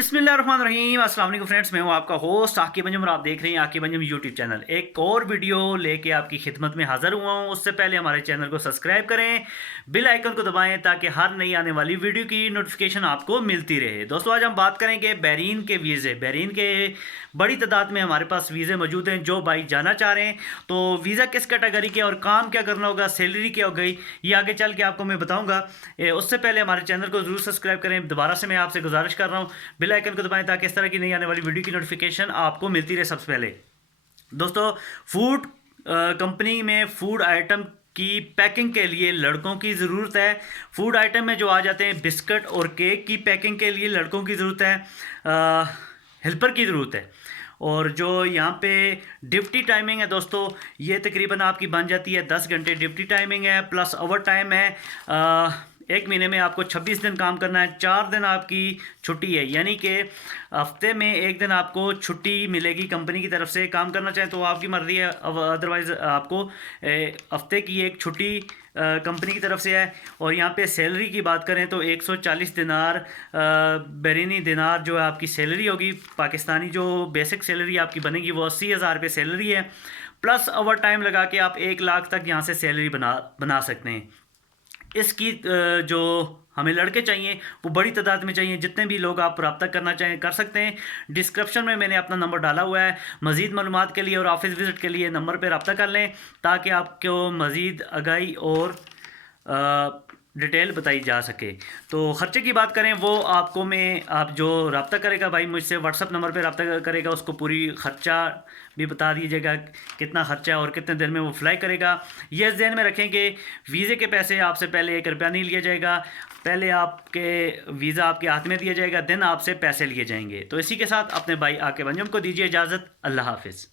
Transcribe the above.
बिस्मिल्लाहिर्रहमानिर्रहीम। अस्सलाम वालेकुम फ्रेंड्स, मैं हूं आपका होस्ट आकिब अंजुम और आप देख रहे हैं आकिब अंजुम यूट्यूब चैनल। एक और वीडियो लेके आपकी खिदमत में हाज़िर हुआ हूं। उससे पहले हमारे चैनल को सब्सक्राइब करें, बेल आइकन को दबाएं ताकि हर नई आने वाली वीडियो की नोटिफिकेशन आपको मिलती रहे। दोस्तों, आज हम बात करेंगे बहरीन के वीज़े। बहरीन के बड़ी तादाद में हमारे पास वीज़े मौजूद हैं जो भाई जाना चाह रहे हैं। तो वीज़ा किस कैटेगरी के और काम क्या करना होगा, सैलरी क्या हो गई, ये आगे चल के आपको मैं बताऊँगा। उससे पहले हमारे चैनल को ज़रूर सब्सक्राइब करें। दोबारा से मैं आपसे गुजारिश कर रहा हूँ, बेल आइकन को दबाएं ताकि इस तरह की नई आने वाली वीडियो की नोटिफिकेशन आपको मिलती रहे सबसे पहले। दोस्तों, फूड कंपनी में फूड आइटम की पैकिंग के लिए लड़कों की ज़रूरत है। फूड आइटम में जो आ जाते हैं बिस्किट और केक की पैकिंग के लिए लड़कों की ज़रूरत है, हेल्पर की ज़रूरत है। और जो यहाँ पे ड्यूटी टाइमिंग है दोस्तों, ये तकरीबन आपकी बन जाती है 10 घंटे ड्यूटी टाइमिंग है, प्लस ओवर टाइम है। एक महीने में आपको 26 दिन काम करना है, 4 दिन आपकी छुट्टी है, यानी कि हफ्ते में एक दिन आपको छुट्टी मिलेगी कंपनी की तरफ से। काम करना चाहें तो आपकी मर्ज़ी है, अदरवाइज़ आपको हफ्ते की एक छुट्टी कंपनी की तरफ से है। और यहाँ पे सैलरी की बात करें तो 140 दिनार बहरीनी दिनार जो है आपकी सैलरी होगी। पाकिस्तानी जो बेसिक सैलरी आपकी बनेगी वो 80,000 रुपये सैलरी है, प्लस ओवर टाइम लगा के आप 1 लाख तक यहाँ से सैलरी बना सकते हैं। इसकी जो हमें लड़के चाहिए वो बड़ी तादाद में चाहिए। जितने भी लोग आप रब्ता करना चाहें कर सकते हैं। डिस्क्रिप्शन में मैंने अपना नंबर डाला हुआ है। मज़ीद मालूमात के लिए और ऑफिस विज़िट के लिए नंबर पर रब्ता कर लें ताकि आपको मज़ीद आगाही और डिटेल बताई जा सके। तो ख़र्चे की बात करें वो आपको आप जो रब्ता करेगा भाई मुझसे व्हाट्सअप नंबर पे रब्ता करेगा, उसको पूरी ख़र्चा भी बता दीजिएगा कितना ख़र्चा है और कितने दिन में वो फ्लाई करेगा। ये ध्यान में रखें कि वीज़े के पैसे आपसे पहले 1 रुपया नहीं लिया जाएगा। पहले आपके वीज़ा आपके हाथ में दिया जाएगा, दिन आपसे पैसे लिए जाएंगे। तो इसी के साथ अपने भाई आकिब अंजुम को दीजिए इजाज़त। अल्लाह हाफिज़।